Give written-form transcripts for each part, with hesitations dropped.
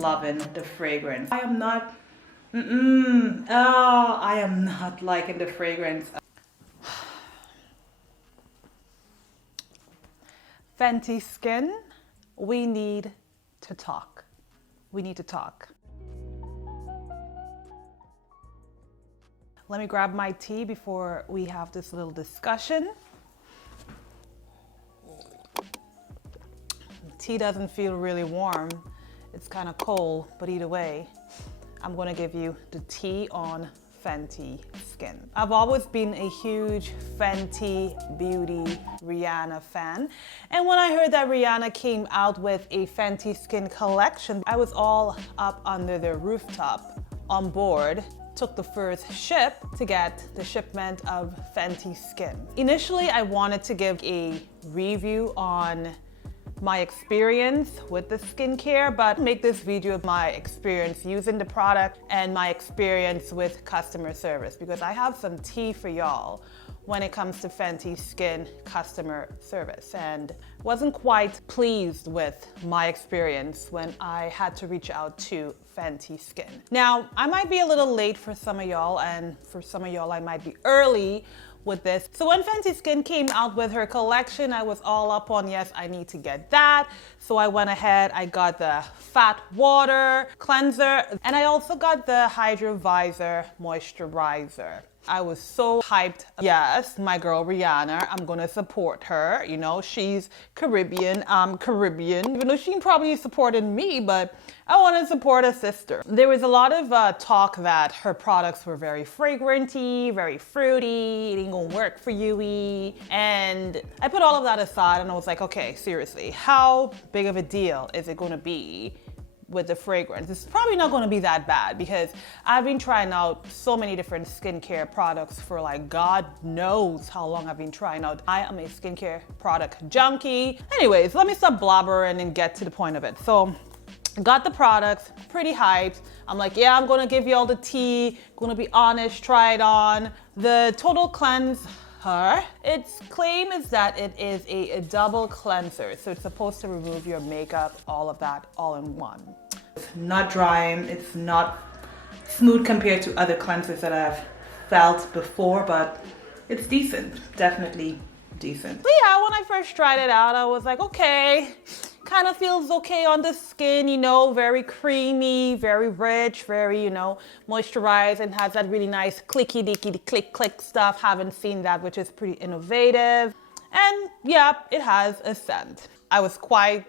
loving the fragrance. I am not, I am not liking the fragrance. Fentyskin, we need to talk. We need to talk. Let me grab my tea before we have this little discussion. Tea doesn't feel really warm. It's kind of cold, but either way, I'm gonna give you the tea on Fentyskin. I've always been a huge Fenty Beauty Rihanna fan. And when I heard that Rihanna came out with a Fentyskin collection, I was all up under the rooftop on board. Took the first ship to get the shipment of Fentyskin. Initially, I wanted to give a review on my experience with the skincare, but make this video of my experience using the product and my experience with customer service, because I have some tea for y'all when it comes to Fentyskin customer service, and wasn't quite pleased with my experience when I had to reach out to Fentyskin. Now, I might be a little late for some of y'all, and for some of y'all I might be early with this. So when Fentyskin came out with her collection, I was all up on, yes, I need to get that. So I went ahead, I got the Fat Water Cleanser, and I also got the Hydro Visor Moisturizer. I was so hyped. Yes, my girl Rihanna, I'm gonna support her. You know, she's Caribbean, I'm Caribbean. Even though she probably supported me, but I want to support a sister. There was a lot of talk that her products were very fragranty, very fruity, it ain't gonna work for you. And I put all of that aside and I was like, okay, seriously, how big of a deal is it gonna be with the fragrance? It's probably not going to be that bad, because I've been trying out so many different skincare products for like God knows how long I've been trying out. I am a skincare product junkie. Anyways, let me stop blabbering and get to the point of it. So got the products, pretty hyped. I'm like, yeah, I'm going to give you all the tea, going to be honest, try it on. The Total Cleanse, its claim is that it is a double cleanser, so it's supposed to remove your makeup, all of that, all in one. It's not drying, it's not smooth compared to other cleansers that I've felt before, but it's decent, definitely decent. So yeah, when I first tried it out, I was like, okay, kind of feels okay on the skin, you know, very creamy, very rich, very, you know, moisturized, and has that really nice clicky dicky click click stuff. Haven't seen that, which is pretty innovative. And yeah, it has a scent. I was quite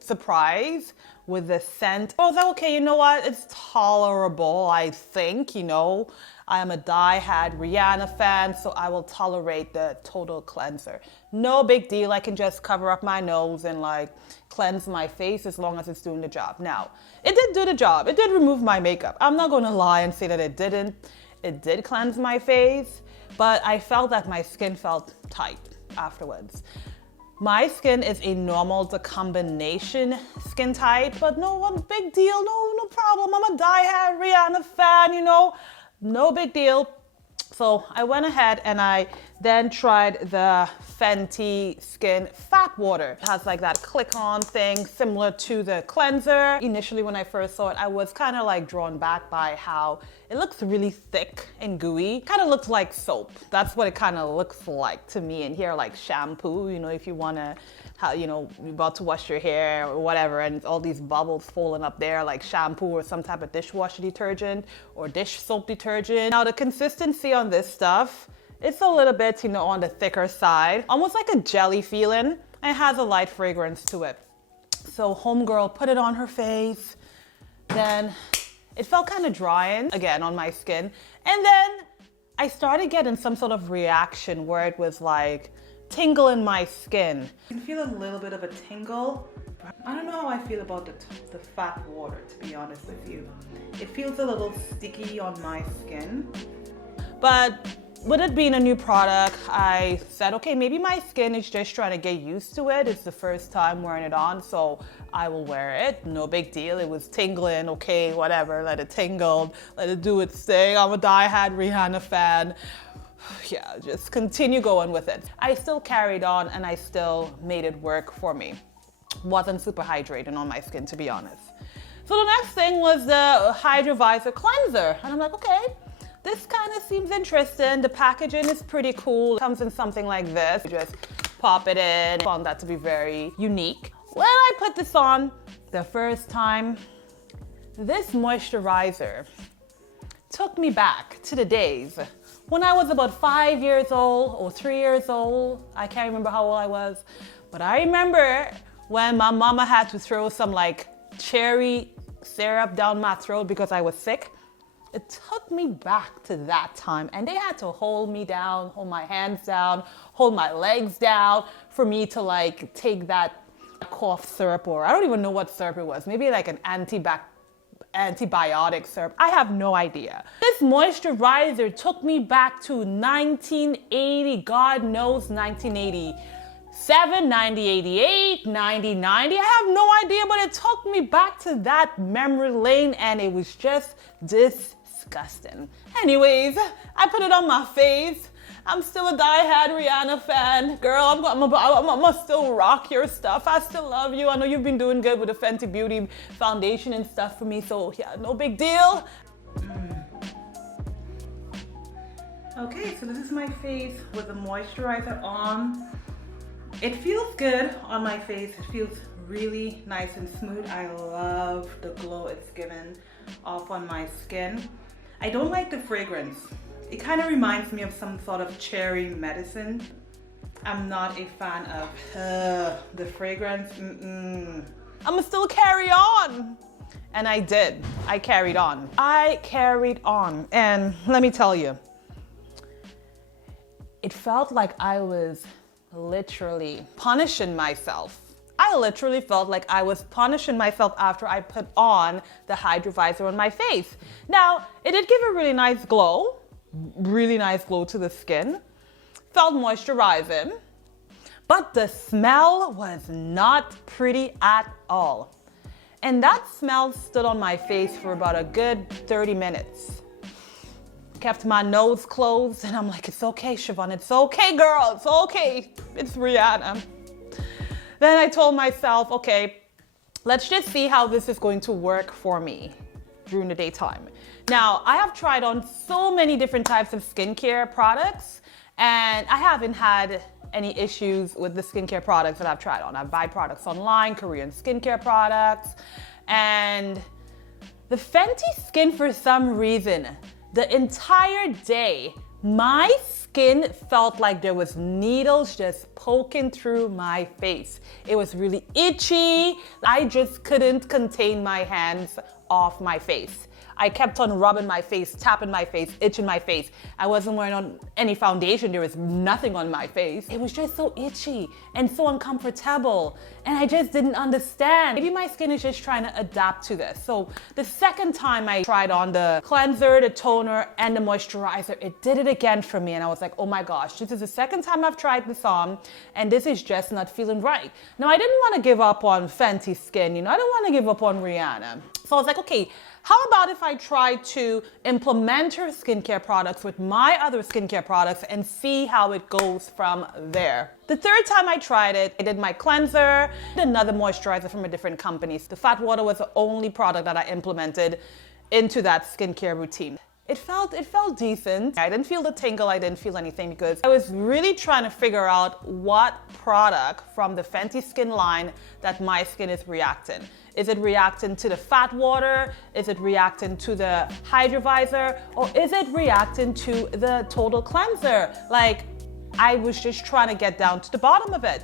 surprised with the scent. I was like, okay, you know what? It's tolerable, I think, you know. I am a die-hard Rihanna fan, so I will tolerate the Total Cleanser. No big deal. I can just cover up my nose and like cleanse my face as long as it's doing the job. Now, it did do the job. It did remove my makeup. I'm not gonna lie and say that it didn't. It did cleanse my face, but I felt that my skin felt tight afterwards. My skin is a normal to combination skin type, but no one big deal, no problem. I'm a die-hard Rihanna fan, you know, no big deal. So I went ahead and I then tried the Fentyskin Fat Water. It has like that click-on thing similar to the cleanser. Initially when I first saw it, I was kind of like drawn back by how it looks really thick and gooey. Kind of looks like soap. That's what it kind of looks like to me. And here like shampoo, you know, if you want to, you know, you're about to wash your hair or whatever, and all these bubbles falling up there like shampoo or some type of dishwasher detergent or dish soap detergent. Now the consistency on this stuff, it's a little bit, you know, on the thicker side, almost like a jelly feeling, and it has a light fragrance to it. So homegirl put it on her face, then it felt kind of drying again on my skin, and then I started getting some sort of reaction where it was like tingle in my skin. I can feel a little bit of a tingle. I don't know how I feel about the fat water, to be honest with you. It feels a little sticky on my skin. But with it being a new product, I said, okay, maybe my skin is just trying to get used to it. It's the first time wearing it on, so I will wear it. No big deal. It was tingling, okay, whatever. Let it tingle, let it do its thing. I'm a die-hard Rihanna fan. Yeah, just continue going with it. I still carried on and I still made it work for me. Wasn't super hydrating on my skin, to be honest. So the next thing was the Hydro Visor cleanser. And I'm like, okay, this kind of seems interesting. The packaging is pretty cool. It comes in something like this. You just pop it in. I found that to be very unique. When I put this on the first time, this moisturizer took me back to the days when I was about 5 years old or 3 years old. I can't remember how old I was, but I remember when my mama had to throw some like cherry syrup down my throat because I was sick. It took me back to that time, and they had to hold me down, hold my hands down, hold my legs down for me to like take that cough syrup, or I don't even know what syrup it was. Maybe like an antibiotic syrup. I have no idea. This moisturizer took me back to 1980, God knows 1987, 1988, 1990. I have no idea, but it took me back to that memory lane, and it was just disgusting. Anyways, I put it on my face. I'm still a die-hard Rihanna fan. Girl, I'm gonna still rock your stuff. I still love you. I know you've been doing good with the Fenty Beauty foundation and stuff for me, so yeah, no big deal. Okay, so this is my face with the moisturizer on. It feels good on my face. It feels really nice and smooth. I love the glow it's given off on my skin. I don't like the fragrance. It kind of reminds me of some sort of cherry medicine. I'm not a fan of the fragrance. I'ma still carry on. And I did. I carried on. And let me tell you, it felt like I was literally punishing myself. I literally felt like I was punishing myself after I put on the Hydro Visor on my face. Now, it did give a really nice glow to the skin. Felt moisturizing, but the smell was not pretty at all. And that smell stood on my face for about a good 30 minutes. Kept my nose closed, and I'm like, it's okay, Siobhan, it's okay, girl, it's okay. It's Rihanna. Then I told myself, okay, let's just see how this is going to work for me during the daytime. Now, I have tried on so many different types of skincare products, and I haven't had any issues with the skincare products that I've tried on. I buy products online, Korean skincare products, and the Fenty Skin, for some reason, the entire day, my skin felt like there was needles just poking through my face. It was really itchy. I just couldn't contain my hands off my face. I kept on rubbing my face, tapping my face, itching my face. I wasn't wearing on any foundation. There was nothing on my face. It was just so itchy and so uncomfortable. And I just didn't understand. Maybe my skin is just trying to adapt to this. So the second time I tried on the cleanser, the toner, and the moisturizer, it did it again for me. And I was like, oh my gosh, this is the second time I've tried this on, and this is just not feeling right. Now, I didn't want to give up on Fenty Skin. I didn't want to give up on Rihanna. So I was like, okay, how about if I try to implement her skincare products with my other skincare products and see how it goes from there? The third time I tried it, I did my cleanser, another moisturizer from a different company. The Fat Water was the only product that I implemented into that skincare routine. It felt decent. I didn't feel the tingle, I didn't feel anything because I was really trying to figure out what product from the Fenty Skin line that my skin is reacting. Is it reacting to the Fat Water? Is it reacting to the Hydro Visor? Or is it reacting to the Total Cleanser? Like, I was just trying to get down to the bottom of it.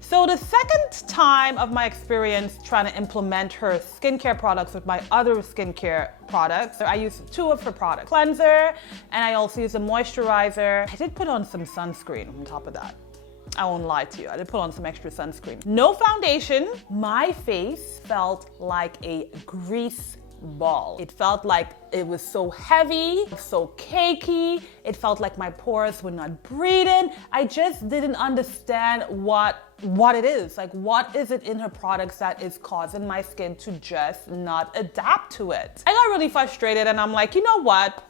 So the second time of my experience trying to implement her skincare products with my other skincare products, I used two of her products, cleanser, and I also used a moisturizer. I did put on some sunscreen on top of that. I won't lie to you, I did put on some extra sunscreen. No foundation. My face felt like a grease ball. It felt like it was so heavy, so cakey. It felt like my pores were not breathing. I just didn't understand what it is. Like, what is it in her products that is causing my skin to just not adapt to it? I got really frustrated, and I'm like, you know what?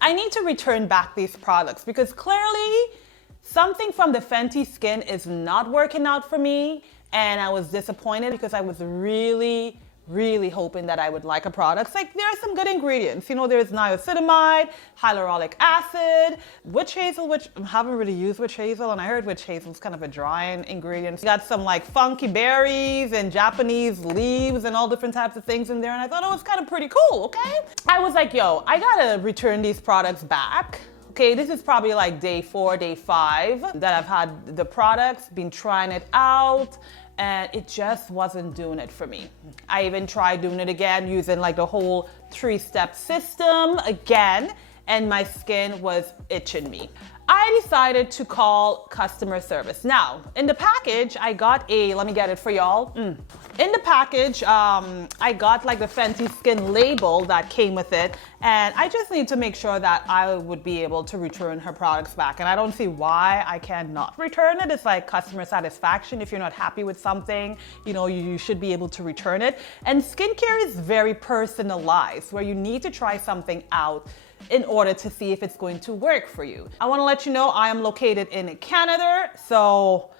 I need to return back these products because clearly something from the Fenty Skin is not working out for me, and I was disappointed because I was really really hoping that I would like a product. Like, there are some good ingredients. You know, there's niacinamide, hyaluronic acid, witch hazel, which I haven't really used witch hazel, and I heard witch hazel is kind of a drying ingredient. You got some like funky berries and Japanese leaves and all different types of things in there, and I thought it was kind of pretty cool, okay? I was like, yo, I gotta return these products back. Okay, this is probably like day 4, day 5 that I've had the products, been trying it out, and it just wasn't doing it for me. I even tried doing it again using like the whole 3-step system again, and my skin was itching me. I decided to call customer service. Now, in the package, I got let me get it for y'all. In the package, I got like the Fenty Skin label that came with it, and I just need to make sure that I would be able to return her products back. And I don't see why I cannot return it. It's like customer satisfaction. If you're not happy with something, you know, you should be able to return it. And skincare is very personalized, where you need to try something out in order to see if it's going to work for you. I want to let you know I am located in Canada, so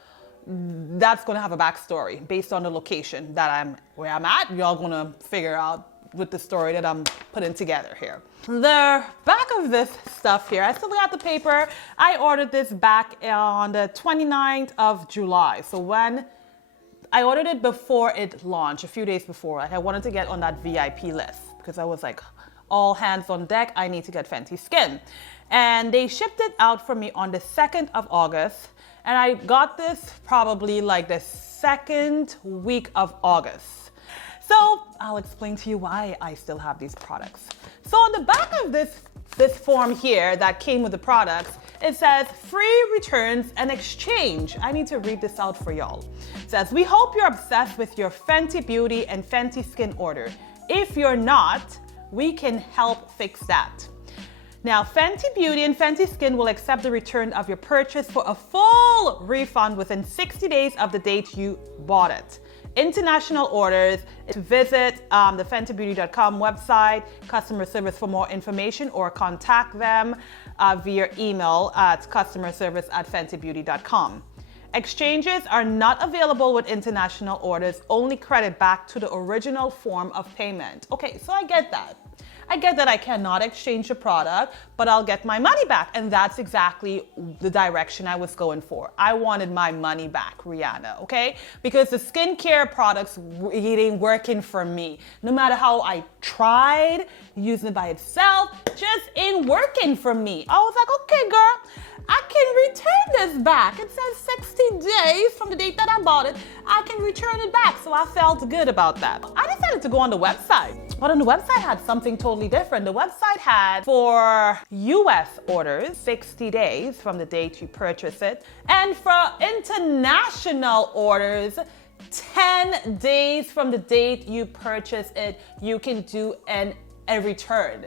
that's going to have a backstory based on the location that where I'm at. Y'all going to figure out with the story that I'm putting together here. The back of this stuff here, I still got the paper. I ordered this back on the 29th of July. So when I ordered it before it launched, a few days before, I wanted to get on that VIP list because I was like, all hands on deck, I need to get Fenty Skin. And they shipped it out for me on the 2nd of August. And I got this probably like the 2nd week of August. So I'll explain to you why I still have these products. So on the back of this form here that came with the products, it says free returns and exchange. I need to read this out for y'all. It says, we hope you're obsessed with your Fenty Beauty and Fenty Skin order. If you're not, we can help fix that. Now, Fenty Beauty and Fenty Skin will accept the return of your purchase for a full refund within 60 days of the date you bought it. International orders, visit the fentybeauty.com website, customer service for more information, or contact them via email at customerservice@fentybeauty.com. Exchanges are not available with international orders, only credit back to the original form of payment. Okay, so I get that. I get that I cannot exchange the product, but I'll get my money back. And that's exactly the direction I was going for. I wanted my money back, Rihanna, okay? Because the skincare products ain't working for me. No matter how I tried using it by itself, just ain't working for me. I was like, okay, girl, I can return this back. It says 60 days from the date that I bought it. I can return it back. So I felt good about that. I decided to go on the website. But on the website had something totally different. The website had for US orders, 60 days from the date you purchase it. And for international orders, 10 days from the date you purchase it, you can do a return.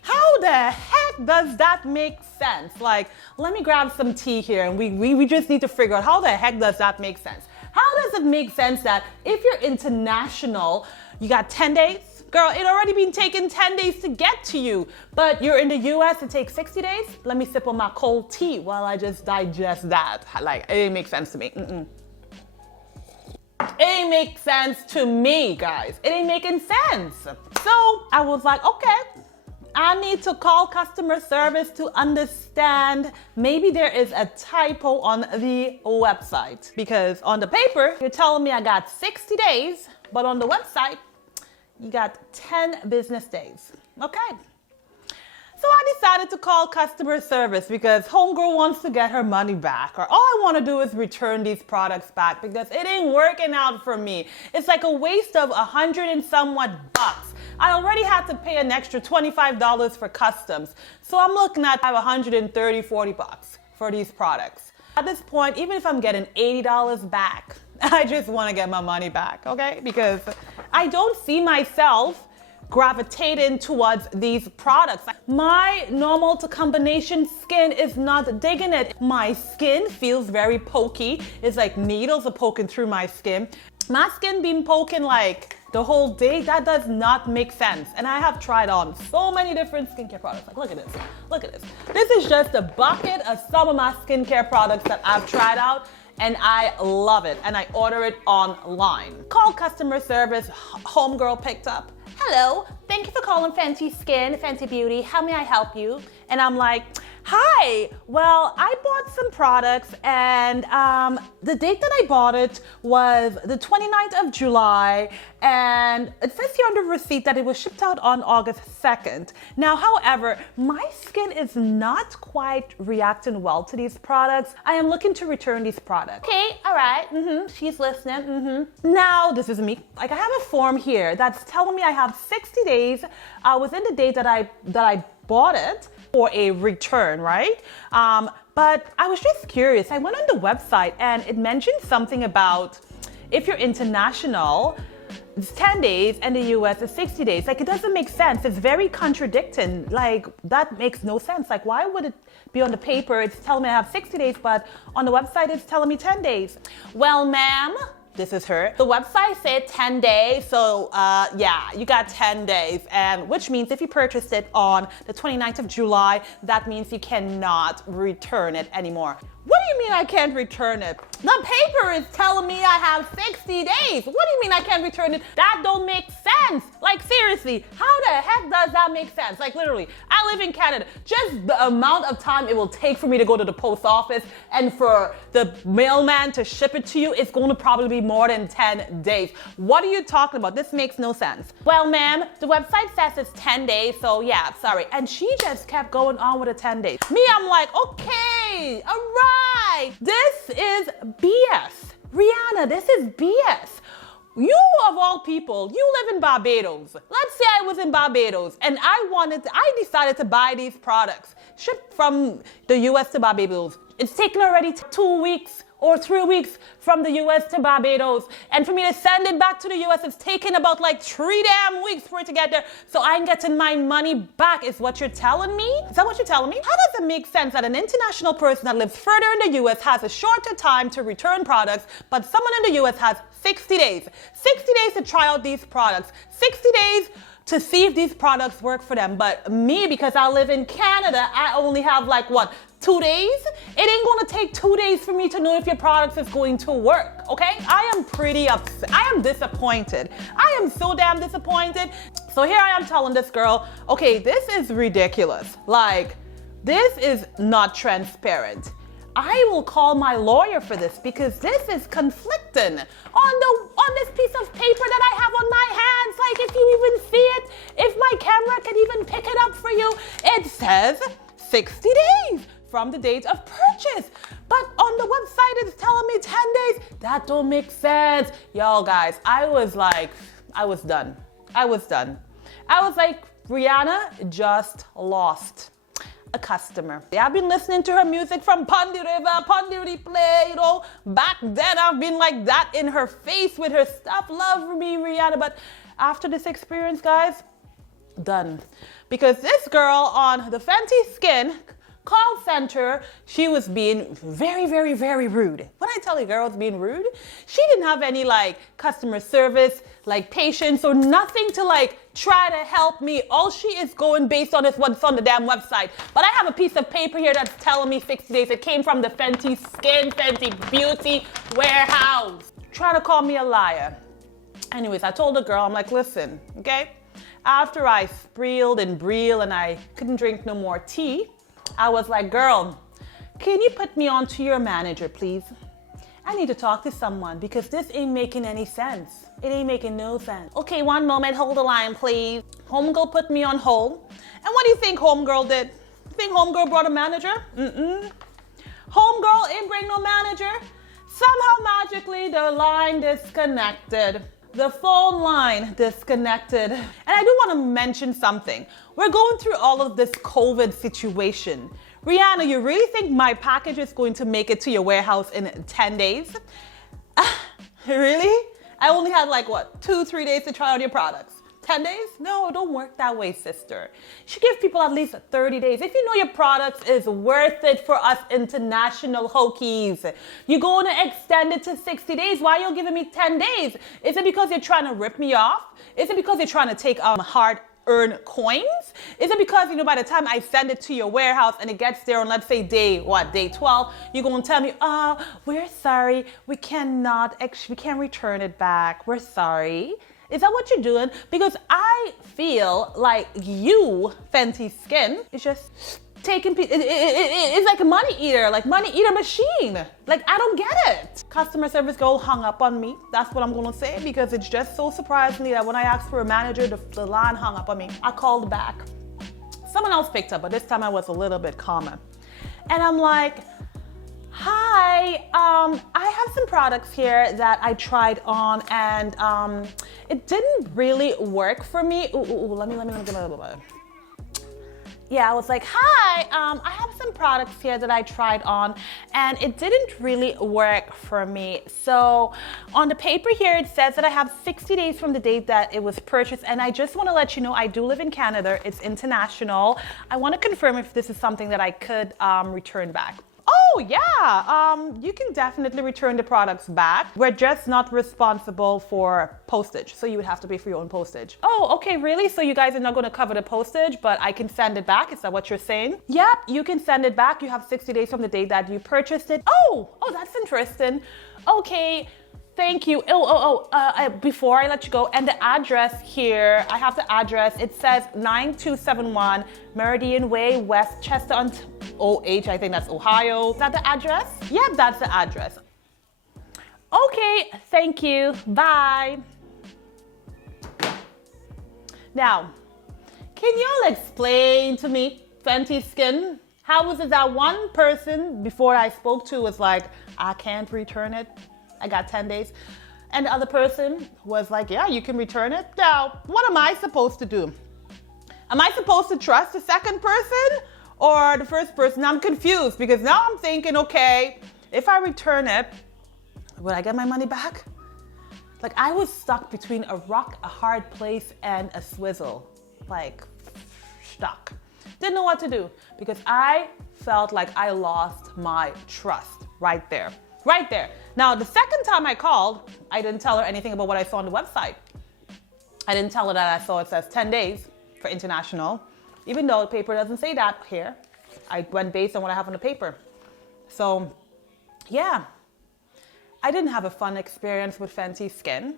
How the heck does that make sense? Like, let me grab some tea here and we just need to figure out how the heck does that make sense? How does it make sense that if you're international, you got 10 days? Girl, it already been taking 10 days to get to you, but you're in the US, it takes 60 days? Let me sip on my cold tea while I just digest that. Like, it didn't make sense to me. It ain't make sense to me, guys. It ain't making sense. So I was like, okay, I need to call customer service to understand maybe there is a typo on the website. Because on the paper, you're telling me I got 60 days, but on the website, you got 10 business days. Okay. So I decided to call customer service because homegirl wants to get her money back, or all I want to do is return these products back because it ain't working out for me. It's like a waste of $100 and somewhat bucks. I already had to pay an extra $25 for customs. So I'm looking at $130, $40 for these products. At this point, even if I'm getting $80 back, I just want to get my money back, okay? Because I don't see myself gravitating towards these products. My normal to combination skin is not digging it. My skin feels very pokey. It's like needles are poking through my skin. My skin been poking like the whole day. That does not make sense. And I have tried on so many different skincare products. Like, look at this. Look at this. This is just a bucket of some of my skincare products that I've tried out. and I love it, and I order it online. Call customer service, homegirl picked up. Hello, thank you for calling Fenty Skin, Fenty Beauty. How may I help you? And I'm like, hi, well, I bought some products and the date that I bought it was the 29th of July, and it says here on the receipt that it was shipped out on August 2nd. Now, however, my skin is not quite reacting well to these products. I am looking to return these products. Okay, all right, she's listening, Now, this is me. Like, I have a form here that's telling me I have 60 days within the date that I bought it for a return, right? But I was just curious. I went on the website and it mentioned something about if you're international, it's 10 days and the US is 60 days. Like, it doesn't make sense. It's very contradicting. Like, that makes no sense. Like, why would it be on the paper? It's telling me I have 60 days, but on the website, it's telling me 10 days. Well, ma'am, this is her. The website said 10 days, so yeah, you got 10 days, and which means if you purchased it on the 29th of July, that means you cannot return it anymore. What do you mean I can't return it? The paper is telling me I have 60 days. What do you mean I can't return it? That don't make sense. Like, seriously, how the heck does that make sense? Like, literally, I live in Canada. Just the amount of time it will take for me to go to the post office and for the mailman to ship it to you, it's going to probably be more than 10 days. What are you talking about? This makes no sense. Well, ma'am, the website says it's 10 days, so yeah, sorry. And she just kept going on with the 10 days. Me, I'm like, okay, all right. This is BS. Rihanna, this is BS. You, of all people, you live in Barbados. Let's say I was in Barbados and I decided to buy these products shipped from the US to Barbados. It's taken already 2 weeks or 3 weeks from the US to Barbados. And for me to send it back to the US, it's taken about like 3 damn weeks for it to get there. So I'm getting my money back, is what you're telling me? Is that what you're telling me? How does it make sense that an international person that lives further in the US has a shorter time to return products, but someone in the US has 60 days? 60 days to try out these products. 60 days to see if these products work for them. But me, because I live in Canada, I only have like, what, 2 days? It ain't gonna take 2 days for me to know if your product is going to work, okay? I am pretty upset. I am disappointed. I am so damn disappointed. So here I am telling this girl, okay, this is ridiculous. Like, this is not transparent. I will call my lawyer for this because this is conflicting on this piece of paper that I have on my hands. Like, if you even see it, if my camera can even pick it up for you, it says 60 days from the date of purchase. But on the website, it's telling me 10 days. That don't make sense. Y'all guys, I was done. I was done. I was like, Rihanna just lost a customer. I've been listening to her music from Pondy River, Pondy Replay, you know. Back then, I've been like that in her face with her stuff. Love me, Rihanna. But after this experience, guys, done. Because this girl on the Fenty Skin call center, she was being very, very, very rude. When I tell you girls being rude, she didn't have any like customer service, like patience or nothing to like try to help me. All she is going based on is what's on the damn website. But I have a piece of paper here that's telling me 60 days. It came from the Fenty Skin, Fenty Beauty warehouse. Trying to call me a liar. Anyways, I told the girl, I'm like, listen, okay? After I spreeled and breeled and I couldn't drink no more tea, I was like, girl, can you put me on to your manager, please? I need to talk to someone because this ain't making any sense. It ain't making no sense. Okay, one moment, hold the line, please. Homegirl put me on hold. And what do you think Homegirl did? You think Homegirl brought a manager? Homegirl ain't bring no manager. Somehow magically the line disconnected. The phone line disconnected. And I do want to mention something. We're going through all of this COVID situation. Rihanna, you really think my package is going to make it to your warehouse in 10 days? Really? I only had like what, 2-3 days to try out your products. 10 days? No, it don't work that way, sister. You should give people at least 30 days. If you know your products is worth it for us international hokies, you're going to extend it to 60 days. Why are you giving me 10 days? Is it because you're trying to rip me off? Is it because you're trying to take hard earn coins? Is it because, you know, by the time I send it to your warehouse and it gets there on, let's say day 12, you're going to tell me, oh, we're sorry, we can't return it back. We're sorry. Is that what you're doing? Because I feel like you, Fenty Skin, is just taking, it's like a money eater machine. Like, I don't get it. Customer service girl hung up on me. That's what I'm gonna say, because it's just so surprisingly that when I asked for a manager, the line hung up on me. I called back. Someone else picked up, but this time I was a little bit calmer. And I'm like, hi, I have some products here that I tried on and it didn't really work for me. Let me. Yeah, I was like, hi, I have some products here that I tried on and it didn't really work for me. So on the paper here, it says that I have 60 days from the date that it was purchased. And I just want to let you know, I do live in Canada. It's international. I want to confirm if this is something that I could return back. Oh yeah, you can definitely return the products back. We're just not responsible for postage, so you would have to pay for your own postage. Oh, okay, really? So you guys are not going to cover the postage, but I can send it back? Is that what you're saying? Yep, you can send it back. You have 60 days from the date that you purchased it. Oh, that's interesting. Okay. Thank you. Before I let you go, and the address here, I have the address. It says 9271 Meridian Way, Westchester, OH, I think that's Ohio. Is that the address? Yep, that's the address. Okay, thank you. Bye. Now, can y'all explain to me, Fenty Skin, how was it that one person before I spoke to was like, I can't return it? I got 10 days. And the other person was like, yeah, you can return it. Now, what am I supposed to do? Am I supposed to trust the second person or the first person? I'm confused because now I'm thinking, okay, if I return it, will I get my money back? Like, I was stuck between a rock, a hard place, and a swizzle. Like, stuck. Didn't know what to do because I felt like I lost my trust right there. Right there. Now, the second time I called, I didn't tell her anything about what I saw on the website. I didn't tell her that I saw it says 10 days for international, even though the paper doesn't say that here. I went based on what I have on the paper. So, yeah, I didn't have a fun experience with Fenty Skin. And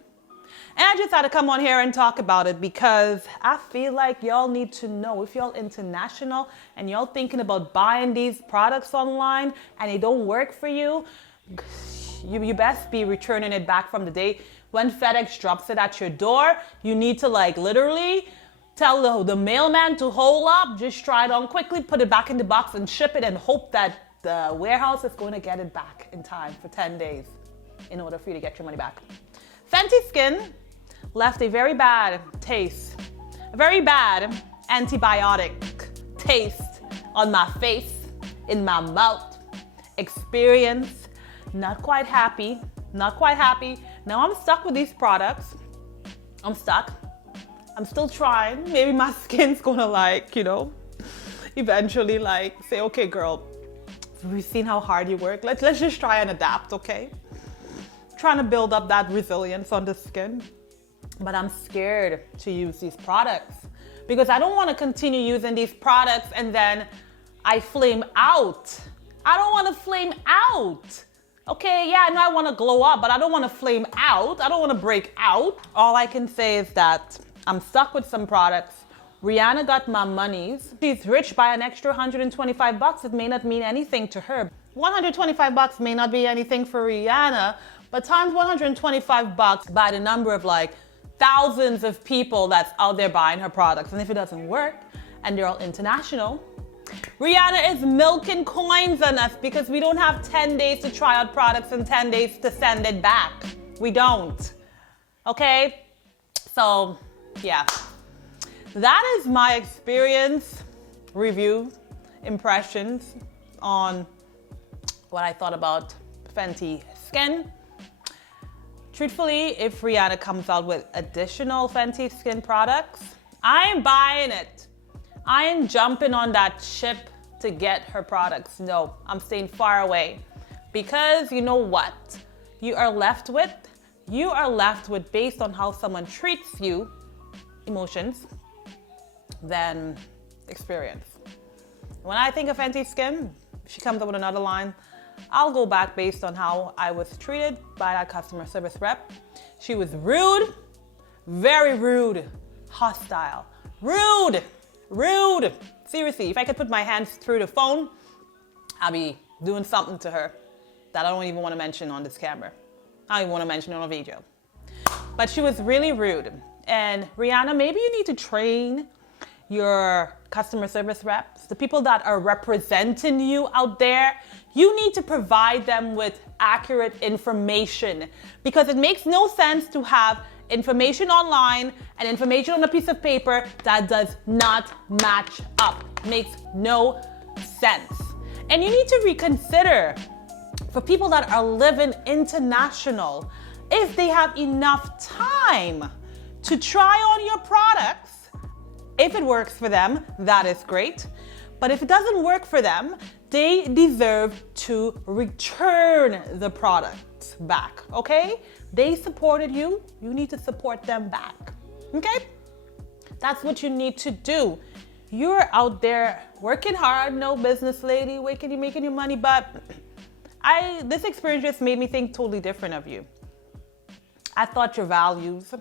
I just had to come on here and talk about it because I feel like y'all need to know, if y'all international and y'all thinking about buying these products online and they don't work for you, you best be returning it back from the day when FedEx drops it at your door. You need to like literally tell the mailman to hold up, just try it on quickly, put it back in the box and ship it and hope that the warehouse is going to get it back in time for 10 days in order for you to get your money back. Fenty Skin left a very bad taste, a very bad antibiotic taste on my face, in my mouth, experience. Not quite happy, not quite happy. Now I'm stuck with these products. I'm stuck. I'm still trying. Maybe my skin's gonna like, you know, eventually like say, okay, girl, we've seen how hard you work. Let's just try and adapt, okay? Trying to build up that resilience on the skin. But I'm scared to use these products because I don't want to continue using these products and then I flame out. I don't want to flame out. Okay, yeah, I know I want to glow up, but I don't want to flame out. I don't want to break out. All I can say is that I'm stuck with some products. Rihanna got my monies. She's rich by an extra $125. It may not mean anything to her. $125 may not be anything for Rihanna, but times $125 by the number of like thousands of people that's out there buying her products. And if it doesn't work, and they're all international, Rihanna is milking coins on us because we don't have 10 days to try out products and 10 days to send it back. We don't. Okay? So, yeah. That is my experience, review, impressions on what I thought about Fenty Skin. Truthfully, if Rihanna comes out with additional Fenty Skin products, I am buying it. I ain't jumping on that ship to get her products. No, I'm staying far away. Because you know what? You are left with, based on how someone treats you, emotions, than experience. When I think of Fenty Skin, if she comes up with another line, I'll go back based on how I was treated by that customer service rep. She was rude, very rude, hostile, rude. Seriously, if I could put my hands through the phone, I'll be doing something to her that I don't even want to mention on this camera. I don't even want to mention it on a video. But she was really rude. And Rihanna, maybe you need to train your customer service reps, the people that are representing you out there. You need to provide them with accurate information, because it makes no sense to have information online and information on a piece of paper that does not match up. Makes no sense. And you need to reconsider, for people that are living international, if they have enough time to try on your products. If it works for them, that is great. But if it doesn't work for them, they deserve to return the product back, okay? They supported you, you need to support them back, okay? That's what you need to do. You're out there working hard, no business lady, making your money, but this experience just made me think totally different of you. I thought your values,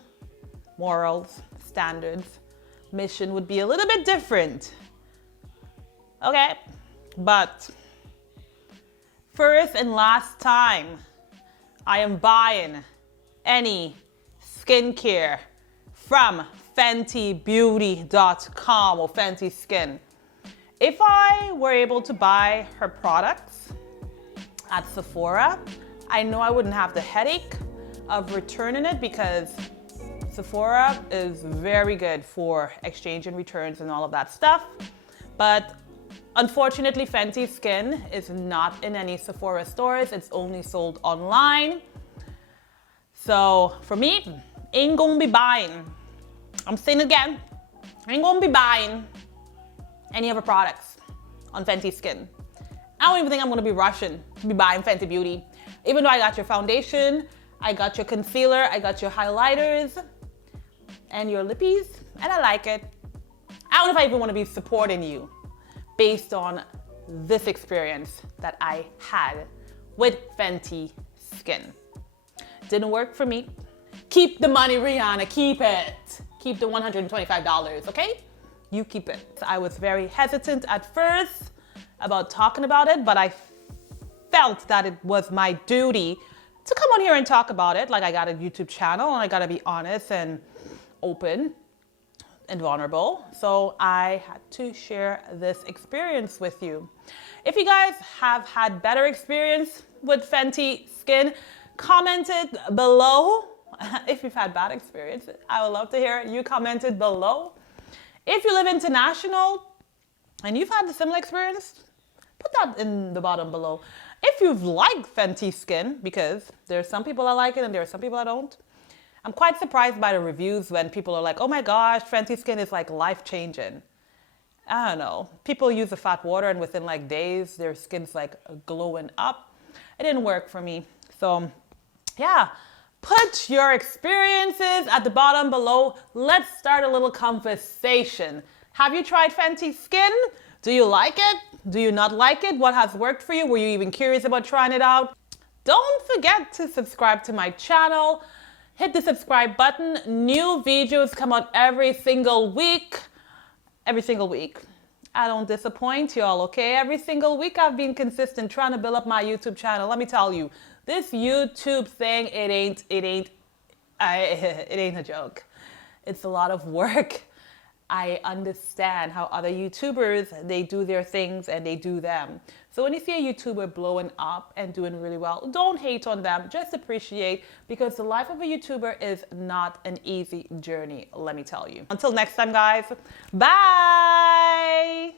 morals, standards, mission would be a little bit different. Okay, but first and last time I am buying any skincare from FentyBeauty.com or Fentyskin. If I were able to buy her products at Sephora, I know I wouldn't have the headache of returning it, because Sephora is very good for exchange and returns and all of that stuff. But unfortunately, Fenty Skin is not in any Sephora stores. It's only sold online. So for me, ain't gonna be buying. I'm saying it again, ain't gonna be buying any of her products on Fenty Skin. I don't even think I'm gonna be rushing to be buying Fenty Beauty. Even though I got your foundation, I got your concealer, I got your highlighters, and your lippies, and I like it. I don't know if I even want to be supporting you based on this experience that I had with Fenty Skin. Didn't work for me. Keep the money, Rihanna, keep it. Keep the $125, okay? You keep it. I was very hesitant at first about talking about it, but I felt that it was my duty to come on here and talk about it. Like, I got a YouTube channel and I gotta be honest and open and vulnerable. So I had to share this experience with you. If you guys have had better experience with Fenty Skin, comment it below. If you've had bad experience, I would love to hear it. You commented below. If you live international and you've had a similar experience, put that in the bottom below. If you've liked Fenty Skin, because there's some people that like it and there are some people that don't. I'm quite surprised by the reviews when people are like, oh my gosh, Fenty Skin is like life-changing. I don't know. People use the fat water and within like days, their skin's like glowing up. It didn't work for me. So yeah, put your experiences at the bottom below. Let's start a little conversation. Have you tried Fenty Skin? Do you like it? Do you not like it? What has worked for you? Were you even curious about trying it out? Don't forget to subscribe to my channel. Hit the subscribe button. New videos come out every single week. Every single week. I don't disappoint y'all, okay? Every single week I've been consistent trying to build up my YouTube channel. Let me tell you, this YouTube thing, it ain't a joke. It's a lot of work. I understand how other YouTubers, they do their things and they do them. So when you see a YouTuber blowing up and doing really well, don't hate on them, just appreciate, because the life of a YouTuber is not an easy journey, let me tell you. Until next time, guys, bye!